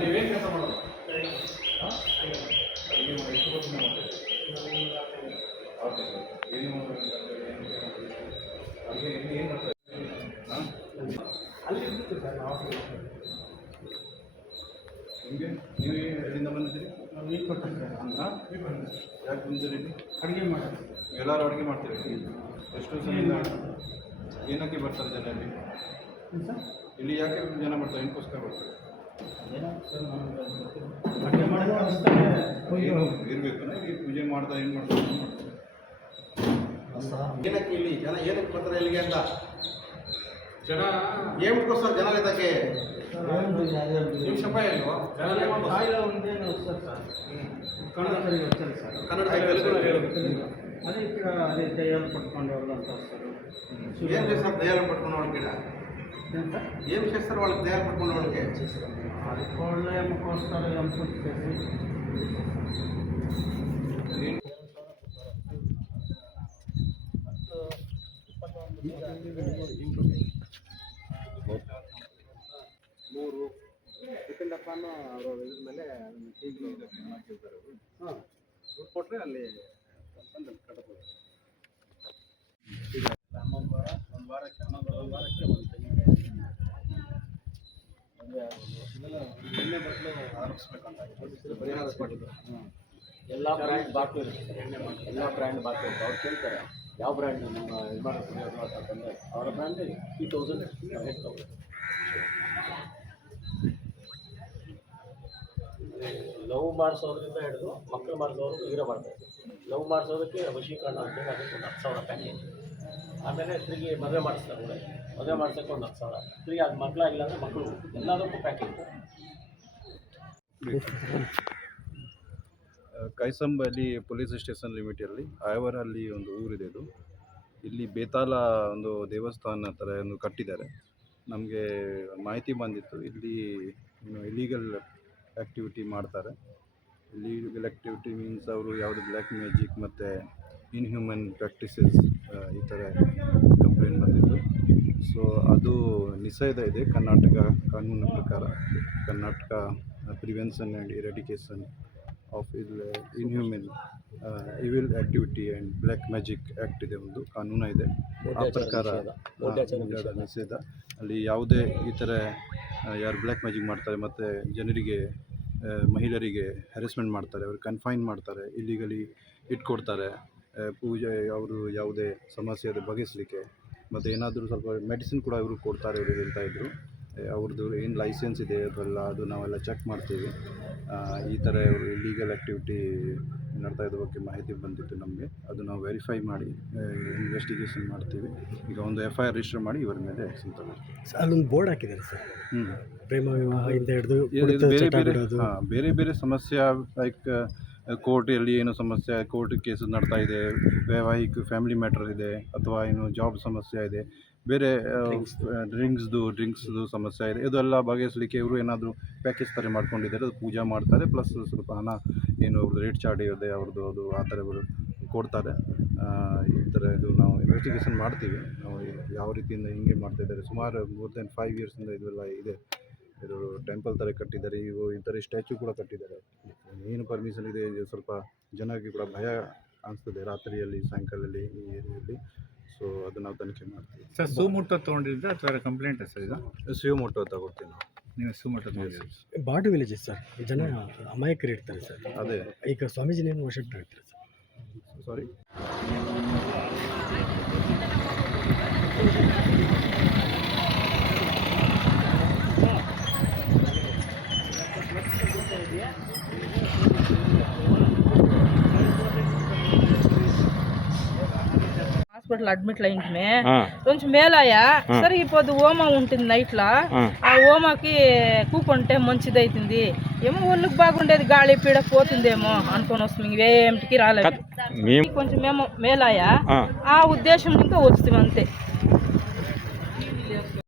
ನೀವೇನು ಕೆಲಸ ಮಾಡೋದು? Okay sir. ಏನು ಏನು ಮಾಡ್ತಾರೆ? ಅಲ್ಲಿ ಇರುತ್ತೆ ಸರ್ ನಾವು. ನಿಮಗೆ ನೀವು ಎಲ್ಲಿಂದ ಬಂದಿದ್ದೀರಿ? ನಾವು ಈಗ ಕೊಟ್ಟಿದ್ದೀವಿ. ಹಾಂ, ಯಾಕೆ ಬಂದಿದ್ದೀರಿ? ಅಡುಗೆ ಮಾಡೋದು. ಎಲ್ಲರೂ ಅಡುಗೆ ಮಾಡ್ತೀರಿ? ಎಷ್ಟು ಸಲ ಏನಕ್ಕೆ ಬರ್ತಾರೆ ಜನ ಇಲ್ಲಿ? ಇಲ್ಲಿ ಯಾಕೆ ಜನ ಬರ್ತಾರೆ? ಏನಕ್ಕೋಸ್ಕರ ಬರ್ತಾರೆ? ಅಡುಗೆ ಇರಬೇಕು. ಈ ಪೂಜೆ ಮಾಡ್ತಾ ಏನು ಮಾಡ್ತಾರೆ? ಏನಕ್ಕೆ ಇಲ್ಲಿ ಜನ ಏನಕ್ಕೆ ಬರ್ತಾರೆ ಇಲ್ಲಿಗೆ ಅಂತ? ಜನ ಏನಕ್ಕೋಸ್ಕರ ಜನ ಇದಕ್ಕೆ ನಿಮ್ಮ ಶಪಾಯ ಇಲ್ವಾ? ಕನ್ನಡ ಅದೇ ఇక్కడ అదే దయ్యాలు పట్టుకునేవాళ్ళు అంతా వస్తారు. ఏం చేస్తారు దయ్యాలు పట్టుకున్న వాళ్ళకి? ఏం చేస్తారు వాళ్ళకి దయ్యాలు పట్టుకున్న వాళ్ళకి? అది కోళ్ళు ఎమ్ముకొస్తారు, ఎమ్ముకొచ్చేసి ಮೂರು ಡಿಪೆಂಡಪ್ಪ ಅನ್ನೋ ಇದ್ರ ಮೇಲೆ ಈಗಲೂ ಹಾಕಿರ್ತಾರೆ ಅವರು. ಹಾಂ, ದುಡ್ಡು ಕೊಟ್ಟರೆ ಅಲ್ಲಿ ಬಂದು ಕಟ್ಟಬಹುದು. ಈಗ 11 ವಾರ, ಒಂದು ವಾರಕ್ಕೆ 11 ವಾರಕ್ಕೆ ಒಂದು ತೆಂಗಿನಕಾಯಿ ಎಣ್ಣೆ ಬದಲು ಆರೋಪಿಸ್ಬೇಕಂತ ಪರಿಹಾರ ಕೊಟ್ಟಿದ್ದು. ಎಲ್ಲ ಬ್ರ್ಯಾಂಡ್ ಬಾಟ್ಲು ಇರುತ್ತೆ, ಎಣ್ಣೆ ಮಾಡಿ ಎಲ್ಲ ಬ್ರ್ಯಾಂಡ್ ಬಾಟ್ಲು ಇರುತ್ತೆ. ಅವ್ರು ಕೇಳ್ತಾರೆ ಯಾವ ಬ್ರ್ಯಾಂಡ್ ನಿಮ್ಮ ಇದು ಮಾಡೋದು ಅಂತಂದರೆ ಅವರ ಬ್ರ್ಯಾಂಡ್ 3000 ರೇಟ್ ತಗೊಳ್ಳಿ. ಲವ್ ಮಾಡಿಸೋದ್ರಿಂದ ಹಿಡಿದು ಮಕ್ಕಳು ಮಾಡಿಸೋದು ಹೀರೋ ಮಾಡ್ತಾರೆ. ಲವ್ ಮಾಡಿಸೋದಕ್ಕೆ ವಶೀಕರಣ ಅಂತೇಳಿ ಅದಕ್ಕೆ ಒಂದು 10,000 ಪ್ಯಾಕೇಜ್. ಆಮೇಲೆ ತಿರುಗಿ ಮದುವೆ ಮಾಡಿಸ್ತಾರೆ ಕೂಡ, ಮದುವೆ ಮಾಡ್ಸೋಕ್ಕೆ ಒಂದು 10,000. ತಿರುಗಿ ಅದು ಮಕ್ಕಳಾಗಿಲ್ಲ ಅಂದರೆ ಮಕ್ಕಳು ಎಲ್ಲದಕ್ಕೂ ಪ್ಯಾಕೇಜ್. ಕೈಸಂಬಲ್ಲಿ ಪೊಲೀಸ್ ಸ್ಟೇಷನ್ ಲಿಮಿಟಲ್ಲಿ ಆಯವರಲ್ಲಿ ಒಂದು ಊರಿದೆ. ಇದು ಇಲ್ಲಿ ಬೇತಾಲ ಒಂದು ದೇವಸ್ಥಾನ ಥರ ಒಂದು ಕಟ್ಟಿದ್ದಾರೆ. ನಮಗೆ ಮಾಹಿತಿ ಬಂದಿತ್ತು ಇಲ್ಲಿ ಇಲೀಗಲ್ ಆ್ಯಕ್ಟಿವಿಟಿ ಮಾಡ್ತಾರೆ. ಇಲೀಗಲ್ ಆ್ಯಕ್ಟಿವಿಟಿ ಮೀನ್ಸ್ ಅವರು ಯಾವುದು ಬ್ಲ್ಯಾಕ್ ಮ್ಯಾಜಿಕ್ ಮತ್ತು ಇನ್ಹ್ಯೂಮನ್ ಪ್ರಾಕ್ಟೀಸಸ್ ಈ ಥರ ಕಂಪ್ಲೇಂಟ್ ಬಂದಿತ್ತು. ಸೊ ಅದು ನಿಷೇಧ ಇದೆ ಕರ್ನಾಟಕ ಕಾನೂನಿನ ಪ್ರಕಾರ. Karnataka prevention and eradication of inhuman evil activity and black magic act ಇದೆ, ಒಂದು ಕಾನೂನು ಇದೆ. ಆ ಪ್ರಕಾರ ನಿಷೇಧ. ಅಲ್ಲಿ ಯಾವುದೇ ಈ ಥರ ಯಾರು ಬ್ಲ್ಯಾಕ್ ಮ್ಯಾಜಿಕ್ ಮಾಡ್ತಾರೆ ಮತ್ತು ಜನರಿಗೆ ಮಹಿಳೆಯರಿಗೆ ಹ್ಯಾರೆಸ್ಮೆಂಟ್ ಮಾಡ್ತಾರೆ, ಅವ್ರಿಗೆ ಕನ್ಫೈನ್ ಮಾಡ್ತಾರೆ, ಇಲ್ಲಿಗಲಿ ಇಟ್ಕೊಡ್ತಾರೆ, ಪೂಜೆ ಅವರು ಯಾವುದೇ ಸಮಸ್ಯೆ ಅದು ಬಗೆಹರಿಸಲಿಕ್ಕೆ, ಮತ್ತು ಏನಾದರೂ ಸ್ವಲ್ಪ ಮೆಡಿಸಿನ್ ಕೂಡ ಇವರು ಕೊಡ್ತಾರೆ ಇವರು ಹೇಳ್ತಾಯಿದ್ರು. ಅವ್ರದ್ದು ಏನು ಲೈಸೆನ್ಸ್ ಇದೆ ಅದೆಲ್ಲ ಅದು ನಾವೆಲ್ಲ ಚೆಕ್ ಮಾಡ್ತೀವಿ. ಈ ಥರ ಇಲ್ಲೀಗಲ್ ಆ್ಯಕ್ಟಿವಿಟಿ ನಡ್ತಾ ಇದ್ದ ಬಗ್ಗೆ ಮಾಹಿತಿ ಬಂದಿತ್ತು ನಮಗೆ. ಅದು ನಾವು ವೆರಿಫೈ ಮಾಡಿ ಇನ್ವೆಸ್ಟಿಗೇಷನ್ ಮಾಡ್ತೀವಿ. ಈಗ ಒಂದು FIR ರಿಜಿಸ್ಟರ್ ಮಾಡಿ ಇವರ ಮೇಲೆ ಆ್ಯಕ್ಷನ್ ತಗೊಳ್ತೀವಿ. ಅಲ್ಲೊಂದು ಬೋರ್ಡ್ ಹಾಕಿದ್ದಾರೆ ಸರ್, ಪ್ರೇಮ ವಿವಾಹದಿಂದ ಹಿಡಿದು ಬೇರೆ ಬೇರೆ ಸಮಸ್ಯೆ ಲೈಕ್ ಕೋರ್ಟಲ್ಲಿ ಏನು ಸಮಸ್ಯೆ, ಕೋರ್ಟ್ ಕೇಸ್ ನಡ್ತಾ ಇದೆ, ವೈವಾಹಿಕ ಫ್ಯಾಮಿಲಿ ಮ್ಯಾಟರ್ ಇದೆ, ಅಥವಾ ಏನು ಜಾಬ್ ಸಮಸ್ಯೆ ಇದೆ, ಬೇರೆ ಡ್ರಿಂಕ್ಸ್ದು ಸಮಸ್ಯೆ ಇದೆ, ಇದೆಲ್ಲ ಬಗೆಹರಿಸಲಿಕ್ಕೆ ಇವರು ಏನಾದರೂ ಪ್ಯಾಕೇಜ್ ಥರ ಮಾಡ್ಕೊಂಡಿದ್ದಾರೆ. ಅದು ಪೂಜಾ ಮಾಡ್ತಾರೆ, ಪ್ಲಸ್ ಸ್ವಲ್ಪ ಹಣ ಏನು ಅವ್ರದ್ದು ರೇಟ್ ಚಾರ್ಟ್ ಇದೆ ಅವ್ರದ್ದು ಅದು ಆ ಥರ ಇವರು ಕೊಡ್ತಾರೆ. ಈ ಥರ ಇದು ನಾವು ಇನ್ವೆಸ್ಟಿಗೇಷನ್ ಮಾಡ್ತೀವಿ. ನಾವು ಯಾವ ರೀತಿಯಿಂದ ಹಿಂಗೆ ಮಾಡ್ತಾಯಿದ್ದಾರೆ. ಸುಮಾರು more than 5 yearsಯಿಂದ ಇದೆಲ್ಲ ಇದೆ. ಇದು ಟೆಂಪಲ್ ಥರ ಕಟ್ಟಿದ್ದಾರೆ. ಇವು ಈ ಥರ ಸ್ಟ್ಯಾಚ್ಯೂ ಕೂಡ ಕಟ್ಟಿದ್ದಾರೆ. ಏನು ಪರ್ಮಿಷನ್ ಇದೆ, ಸ್ವಲ್ಪ ಜನಕ್ಕೆ ಕೂಡ ಭಯ ಅನಿಸ್ತದೆ ರಾತ್ರಿಯಲ್ಲಿ, ಸಾಯಂಕಾಲದಲ್ಲಿ ಈ ಏರಿಯಲ್ಲಿ. ಸೊ ಅದು ನಾವು ತನಿಖೆ ಮಾಡ್ತೀವಿ. ಸರ್ ಸುಮೋಟೋ ತೊಗೊಂಡಿದ್ದೆ ಅಥವಾ ಕಂಪ್ಲೇಂಟ್ ಸರ್? ಇದು ಶಿವಮೊಗ್ಗ ತಗೊಳ್ತೀವಿ ನಾವು. ನೀವು ಸುಮೋಟೋ ತೊಗೊಂಡಿದ್ದೀರಿ? ಬಾರ್ಡರ್ ವಿಲೇಜಸ್ ಸರ್, ಜನ ಅಮಾಯಕರು ಇರ್ತಾರೆ ಸರ್. ಅದೇ ಈಗ ಸ್ವಾಮೀಜಿನೇನು ವಶಕ್ಕೆ ತಗೊಳ್ತಾರೆ ಸರ್? ಸಾರಿ, హాస్పిటల్ అడ్మిట్ అయింది. కొంచెం మేలాయా సరే. ఇప్పుడు ఓమా ఉంటుంది నైట్లో, ఆ ఓమాకి కూకుంటే మంచిది అవుతుంది ఏమో, ఒళ్ళుకు బాగుండేది, గాలి పీడ పోతుందేమో అనుకొని వస్తుంది. ఇంకేమిటికి రాలేదు. కొంచెం మేము మేలాయా ఆ ఉద్దేశం ఇంకా వస్తుంది అంతే.